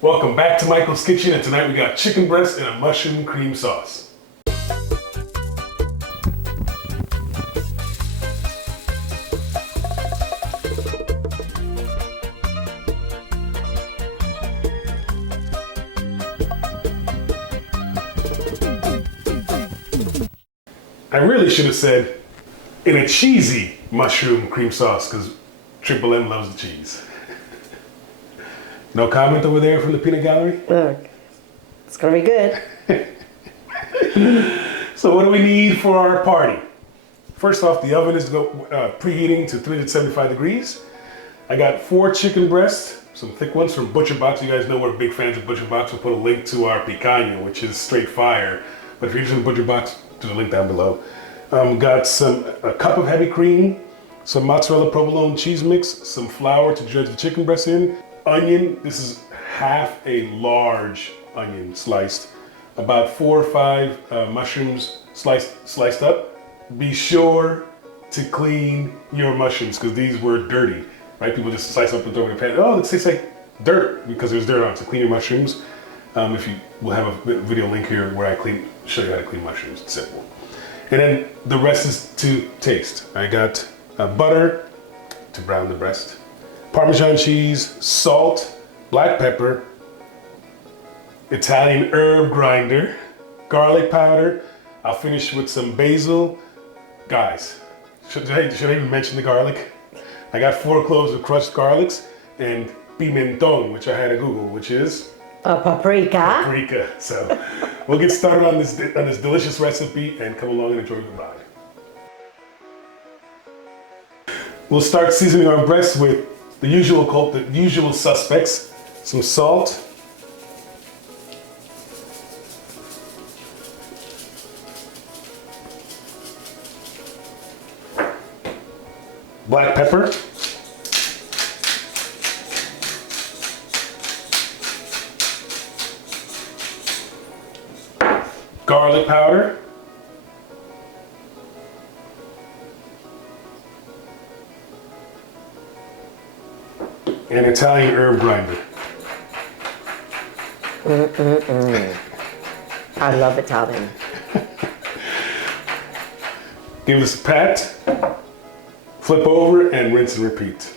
Welcome back to Michael's Kitchen, and tonight we got chicken breast and a mushroom cream sauce. I really should have said in a cheesy mushroom cream sauce because Triple M loves the cheese. No comment over there from the peanut gallery? Look, it's gonna be good. So what do we need for our party? First off, the oven is preheating to 375 degrees. I got 4 chicken breasts, some thick ones from Butcher Box. You guys know we're big fans of Butcher Box. We'll put a link to our picanha, which is straight fire. But if you're interested in Butcher Box, there's a link down below. Got a cup of heavy cream, some mozzarella provolone cheese mix, some flour to dredge the chicken breast in, onion. This is half a large onion sliced, about 4 or 5 mushrooms sliced up. Be sure to clean your mushrooms because these were dirty, right? People just slice up and throw in the pan. Oh, it tastes like dirt because there's dirt on it. So clean your mushrooms. We'll have a video link here where I show you how to clean mushrooms. It's simple. And then the rest is to taste. I got butter to brown the breast, Parmesan cheese, salt, black pepper, Italian herb grinder, garlic powder. I'll finish with some basil. Guys, should I even mention the garlic? I got 4 cloves of crushed garlics and pimentón, which I had to Google, which is Paprika. paprika. So we'll get started on this delicious recipe and come along and enjoy the ride. We'll start seasoning our breasts with the usual suspects. Some salt, black pepper, garlic powder, and Italian herb grinder. I love Italian. Give this a pat, flip over, and rinse and repeat.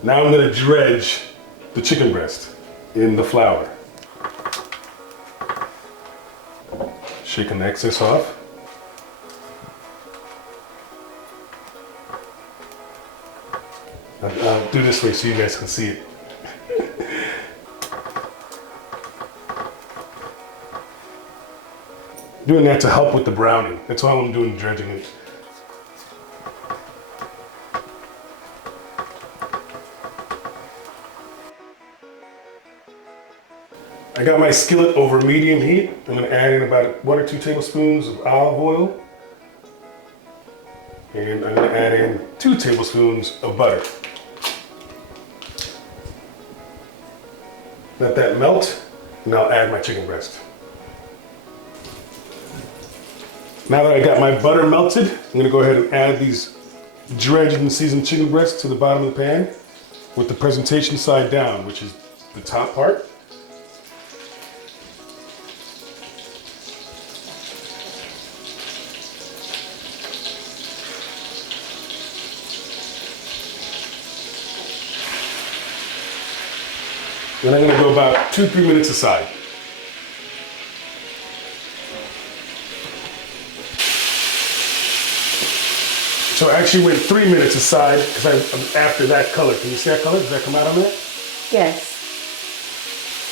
Now I'm going to dredge the chicken breast in the flour. Shaking the excess off. I'll do this way so you guys can see it. Doing that to help with the browning. That's why I'm doing dredging it. I got my skillet over medium heat. I'm going to add in about 1 or 2 tablespoons of olive oil. And I'm going to add in 2 tablespoons of butter. Let that melt, and I'll add my chicken breast. Now that I got my butter melted, I'm going to go ahead and add these dredged and seasoned chicken breasts to the bottom of the pan with the presentation side down, which is the top part. Then I'm going to go about 2-3 minutes aside. So I actually went 3 minutes aside because I'm after that color. Can you see that color? Does that come out on that? Yes.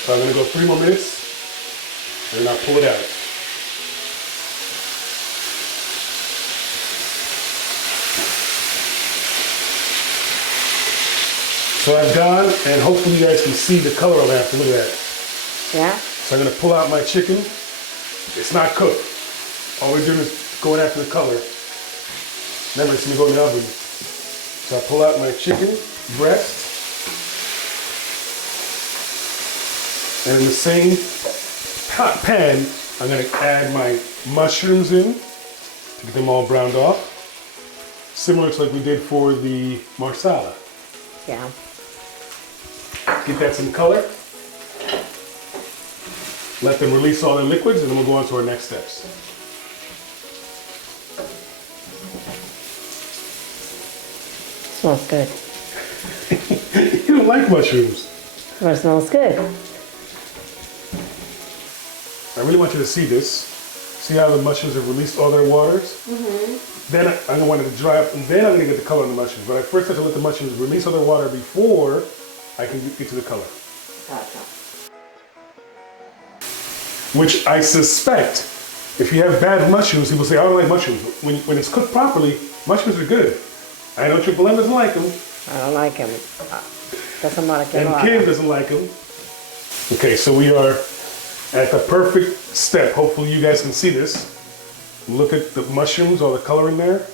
So I'm going to go 3 more minutes and then I'll pull it out. So I've gone, and hopefully you guys can see the color I'm after. Look at that. Yeah. So I'm gonna pull out my chicken. It's not cooked. all we're doing is going after the color. Remember, it's gonna go in the oven. So I pull out my chicken breast. And in the same hot pan, I'm gonna add my mushrooms in to get them all browned off. Similar to like we did for the marsala. Yeah. Get that some color. Let them release all their liquids and then we'll go on to our next steps. Smells good. You don't like mushrooms. Well, it smells good. I really want you to see this. See how the mushrooms have released all their waters? Mm-hmm. Then I'm gonna want it to dry up and then I'm gonna get the color on the mushrooms. But I first have to let the mushrooms release all their water before I can get to the color. Gotcha. Which I suspect, if you have bad mushrooms, people say, I don't like mushrooms. When it's cooked properly, mushrooms are good. I know Triple M doesn't like them. I don't like him. Doesn't like him. And Kim doesn't like them. Okay, so we are at the perfect step. Hopefully you guys can see this. Look at the mushrooms, all the color in there.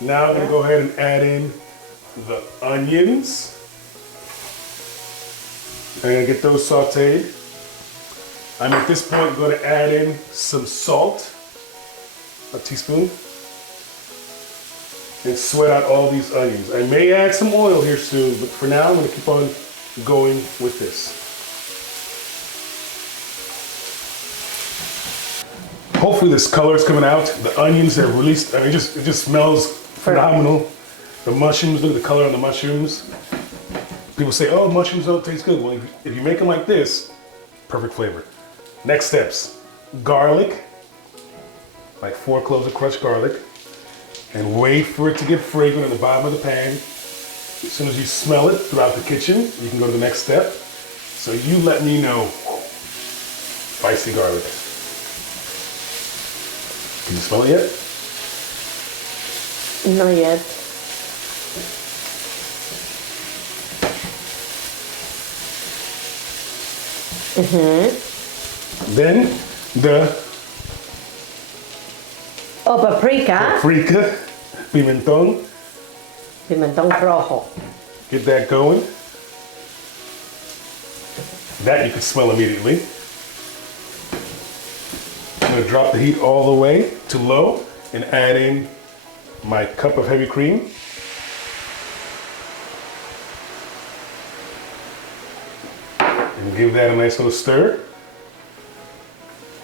Now I'm gonna go ahead and add in the onions. I'm gonna get those sauteed. I'm at this point gonna add in some salt, a teaspoon, and sweat out all these onions. I may add some oil here soon, but for now I'm gonna keep on going with this. Hopefully this color is coming out. The onions are released. I mean, it just smells phenomenal. The mushrooms, look at the color on the mushrooms. People say, oh, mushrooms don't taste good. Well, if you make them like this, perfect flavor. Next steps, garlic, like 4 cloves of crushed garlic, and wait for it to get fragrant on the bottom of the pan. As soon as you smell it throughout the kitchen, you can go to the next step. So you let me know, spicy garlic. Can you smell it yet? Not yet. Then the Oh, paprika. paprika, pimentón, Pimentón rojo. get that going. That you can smell immediately. I'm gonna drop the heat all the way to low and add in my cup of heavy cream. And give that a nice little stir.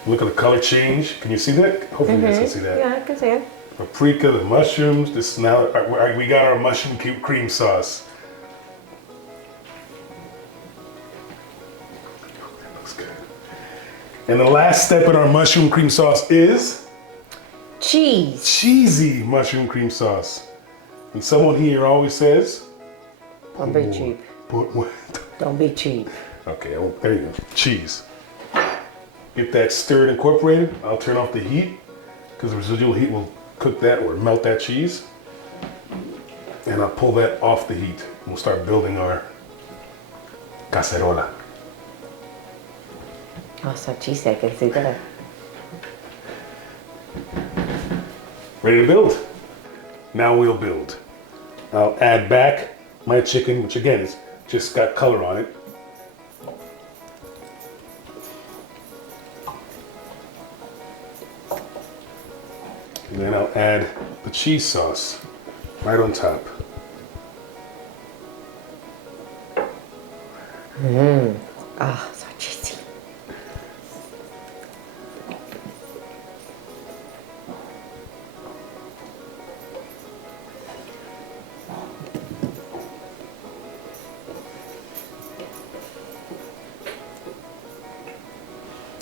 Look at the color change. Can you see that? Hopefully you guys can see that. Yeah, I can see it. Paprika, the mushrooms. This is now we got our mushroom cream sauce. That looks good. And the last step in our mushroom cream sauce is Cheese. cheesy mushroom cream sauce. And someone here always says, Don't be cheap. "Put what?" Don't be cheap. Okay, well, there you go. Cheese. Get that stirred and incorporated. I'll turn off the heat because the residual heat will cook that or melt that cheese. And I'll pull that off the heat. We'll start building our cacerola. Oh, so cheesy. I can see that. Ready to build? Now we'll build. I'll add back my chicken, which again is just got color on it. And then I'll add the cheese sauce right on top. Oh, so cheesy.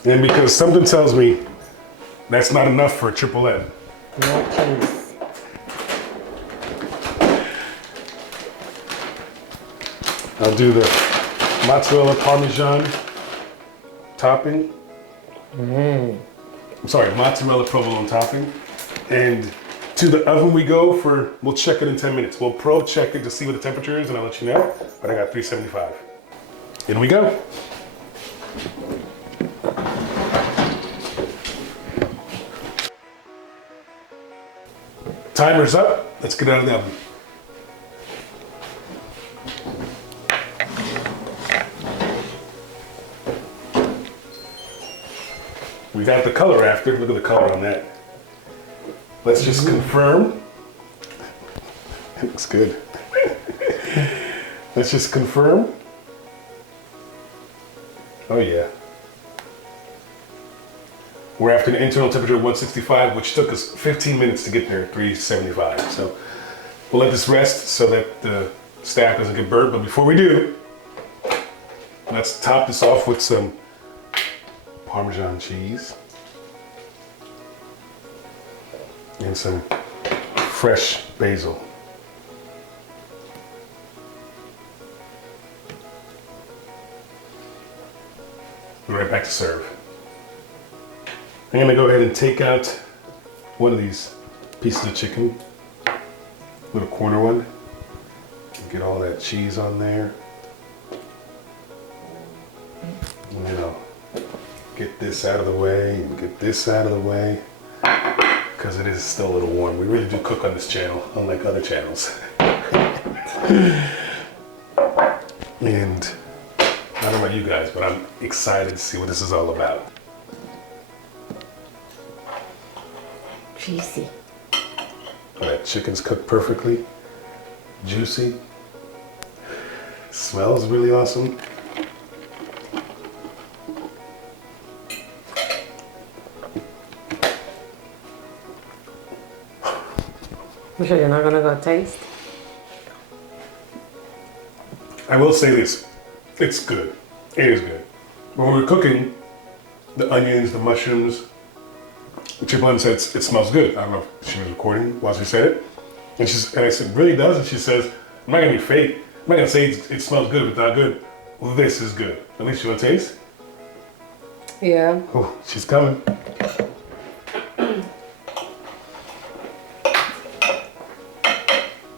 And because something tells me that's not enough for a Triple M. No cheese. I'll do the mozzarella parmesan topping. I'm sorry, mozzarella provolone topping. And to the oven we go for, we'll check it in 10 minutes. We'll probe check it to see what the temperature is and I'll let you know. But I got 375. In we go. Timer's up. Let's get out of the oven. We got the color after. Look at the color on that. Let's just confirm. It looks good. Let's just confirm. Oh yeah. We're after an internal temperature of 165, which took us 15 minutes to get there at 375. So we'll let this rest so that the stack doesn't get burnt. But before we do, let's top this off with some Parmesan cheese and some fresh basil. We're right back to serve. I'm gonna go ahead and take out one of these pieces of chicken, little corner one, and get all that cheese on there. And then I'll get this out of the way and get this out of the way, because it is still a little warm. We really do cook on this channel, unlike other channels. And I don't know about you guys, but I'm excited to see what this is all about. Juicy. That chicken's cooked perfectly, juicy, smells really awesome. You sure you're not gonna go taste? I will say this, it's good. It is good. When we were cooking the onions, the mushrooms, Chiplin said it smells good. I don't know if she was recording while she said it. And I said, really does? And she says, I'm not gonna be fake. I'm not gonna say it smells good if it's not good. Well, this is good. At least you wanna taste? Yeah. Oh, she's coming.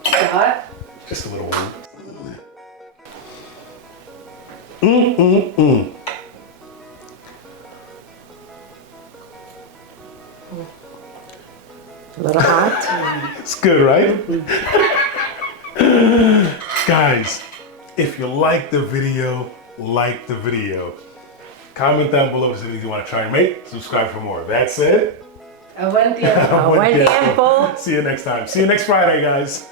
Hot? Just a little one. Mm-mm-mm. A little hot? It's good, right? Guys, if you like the video, like the video. Comment down below if there's anything you want to try and make. Subscribe for more. That said, A buen tiempo. see you next time. See you next Friday, guys.